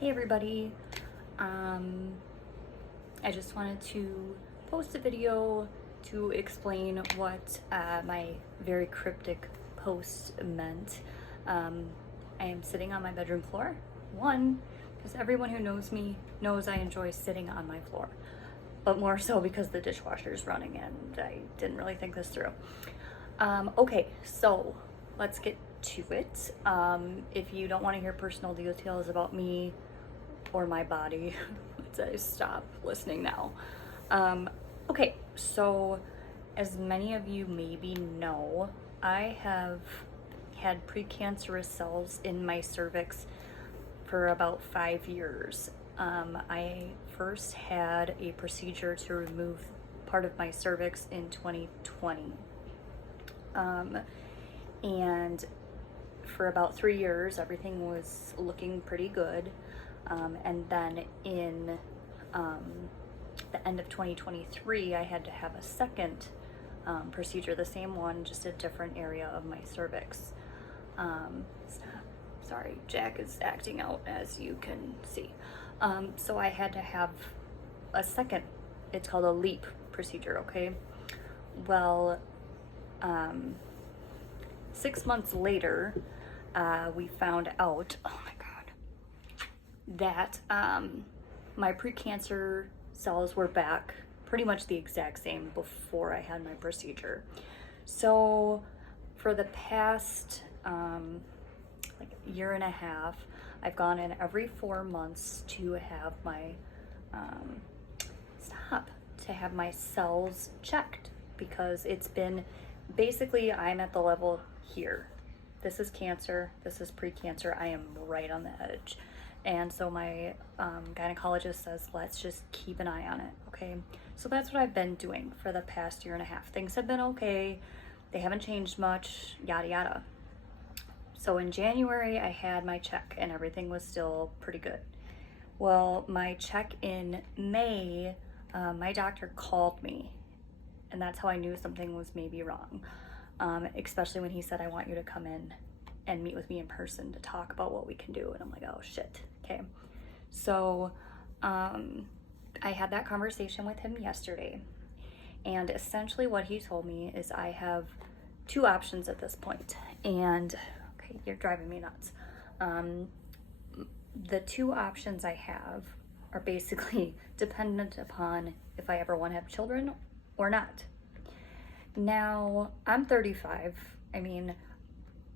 Hey everybody, I just wanted to post a video to explain what my very cryptic post meant. I am sitting on my bedroom floor. One, because everyone who knows me knows I enjoy sitting on my floor, but more so because the dishwasher is running and I didn't really think this through. Okay, so let's get to it. If you don't want to hear personal details about me or my body, let's stop listening now. Okay, so as many of you maybe know, I have had precancerous cells in my cervix for about 5 years. I first had a procedure to remove part of my cervix in 2020. And for about 3 years, everything was looking pretty good. And then in the end of 2023, I had to have a second procedure, the same one, just a different area of my cervix. Sorry, Jack is acting out, as you can see. So I had to have a second, it's called a LEEP procedure, okay? Well, 6 months later, we found out, oh my God, that my precancer cells were back pretty much the exact same before I had my procedure. So for the past like year and a half, I've gone in every 4 months to have my to have my cells checked, because it's been basically, I'm at the level here. This is cancer, this is precancer, I am right on the edge. And so my gynecologist says, let's just keep an eye on it, okay? So that's what I've been doing for the past year and a half. Things have been okay, they haven't changed much, yada yada. So in January, I had my check and everything was still pretty good. Well, my check in May, my doctor called me, and that's how I knew something was maybe wrong. Especially when he said, I want you to come in and meet with me in person to talk about what we can do. And I'm like, oh shit, okay. So I had that conversation with him yesterday. And essentially what he told me is I have two options at this point. And okay, you're driving me nuts. The two options I have are basically dependent upon if I ever want to have children or not. Now, I'm 35. I mean,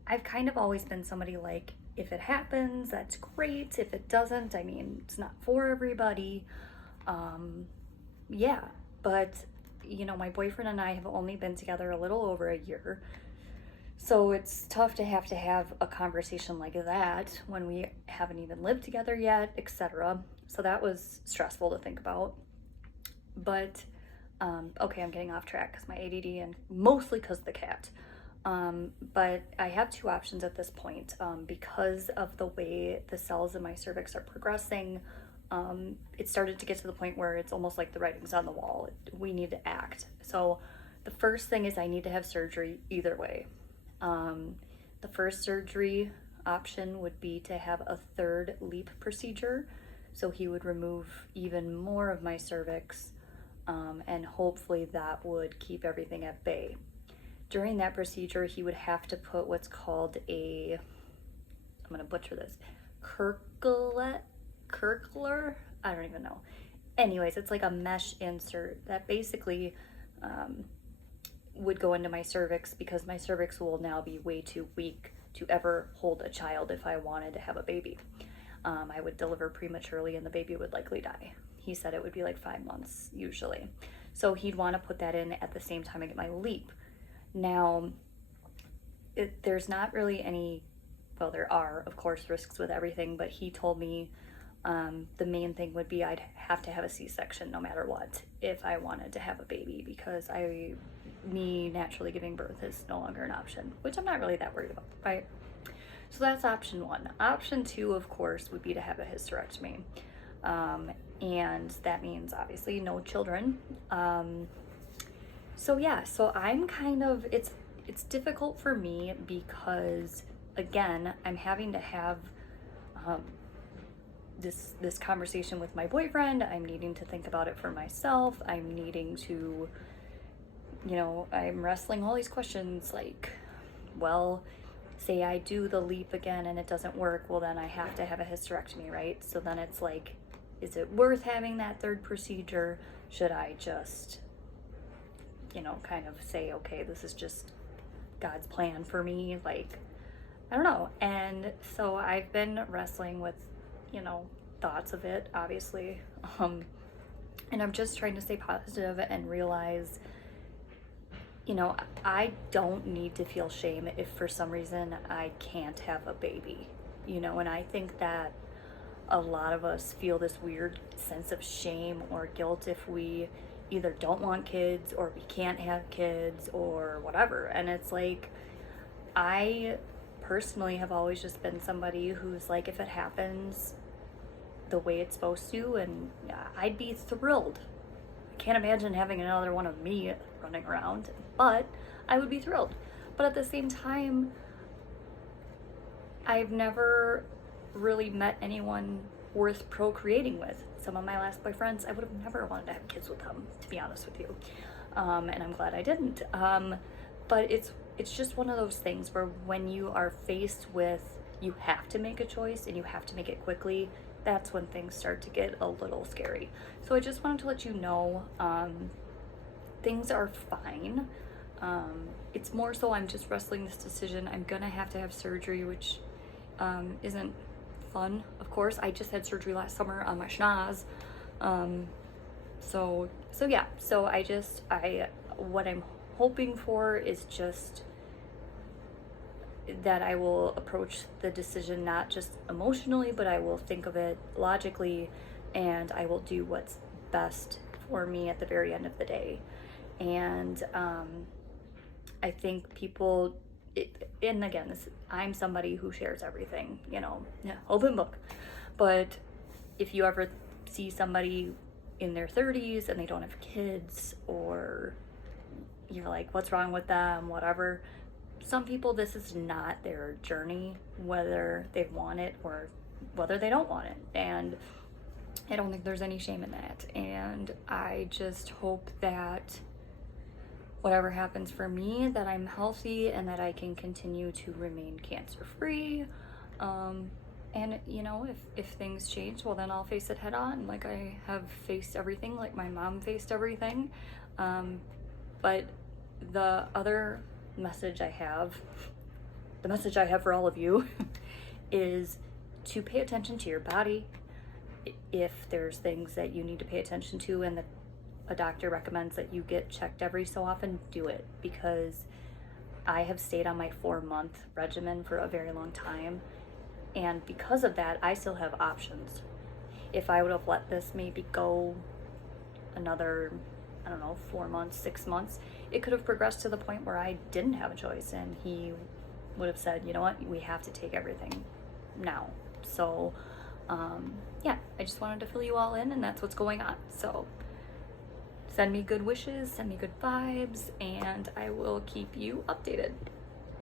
I've kind of always been somebody like, if it happens, that's great. If it doesn't, I mean, it's not for everybody. Yeah, but you know, my boyfriend and I have only been together a little over a year. So it's tough to have a conversation like that when we haven't even lived together yet, etc. So that was stressful to think about. But okay, I'm getting off track because my ADD and mostly because of the cat. But I have two options at this point. Because of the way the cells in my cervix are progressing, it started to get to the point where it's almost like the writing's on the wall. We need to act. So the first thing is I need to have surgery either way. The first surgery option would be to have a third LEEP procedure. So he would remove even more of my cervix, and hopefully that would keep everything at bay. During that procedure, he would have to put what's called a, I'm gonna butcher this, Kirkler? I don't even know. Anyways, it's like a mesh insert that basically would go into my cervix, because my cervix will now be way too weak to ever hold a child if I wanted to have a baby. I would deliver prematurely and the baby would likely die. He said it would be like 5 months usually. So he'd want to put that in at the same time I get my LEEP. Now, there's not really any, well, there are, of course, risks with everything, but he told me the main thing would be I'd have to have a C-section no matter what if I wanted to have a baby, because me naturally giving birth is no longer an option, which I'm not really that worried about, right? So that's option one. Option two, of course, would be to have a hysterectomy. And that means obviously no children. So yeah, so I'm kind of, it's difficult for me because, again, I'm having to have this conversation with my boyfriend. I'm needing to think about it for myself. I'm needing to, I'm wrestling all these questions like, well, say I do the leap again and it doesn't work, well, then I have to have a hysterectomy, right? So then it's like, is it worth having that third procedure? Should I just, kind of say, okay, this is just God's plan for me? Like, I don't know. And so I've been wrestling with, thoughts of it, obviously. And I'm just trying to stay positive and realize, I don't need to feel shame if for some reason I can't have a baby, and I think that a lot of us feel this weird sense of shame or guilt if we either don't want kids or we can't have kids or whatever. And it's like, I personally have always just been somebody who's like, if it happens the way it's supposed to, and I'd be thrilled. I can't imagine having another one of me running around, but I would be thrilled. But at the same time, I've never really met anyone worth procreating with. Some of my last boyfriends, I would have never wanted to have kids with them, to be honest with you. And I'm glad I didn't. But it's just one of those things where when you are faced with, you have to make a choice and you have to make it quickly, that's when things start to get a little scary. So I just wanted to let you know, things are fine. It's more so I'm just wrestling this decision. I'm gonna have to have surgery, which isn't fun, of course. I just had surgery last summer on my schnoz. So yeah, so what I'm hoping for is just that I will approach the decision not just emotionally, but I will think of it logically, and I will do what's best for me at the very end of the day. And I think people, and again, I'm somebody who shares everything, open book. But if you ever see somebody in their 30s and they don't have kids, or you're like, what's wrong with them, whatever, some people, this is not their journey, whether they want it or whether they don't want it. And I don't think there's any shame in that. And I just hope that whatever happens for me, that I'm healthy and that I can continue to remain cancer free. And if things change, well, then I'll face it head on, like I have faced everything, like my mom faced everything. But the other message I have for all of you is to pay attention to your body. If there's things that you need to pay attention to and that a doctor recommends that you get checked every so often, do it, because I have stayed on my 4-month regimen for a very long time, and because of that, I still have options. If I would have let this maybe go another, 4 months, 6 months, it could have progressed to the point where I didn't have a choice, and he would have said, you know what, we have to take everything now. So yeah, I just wanted to fill you all in, and that's what's going on. So send me good wishes, send me good vibes, and I will keep you updated.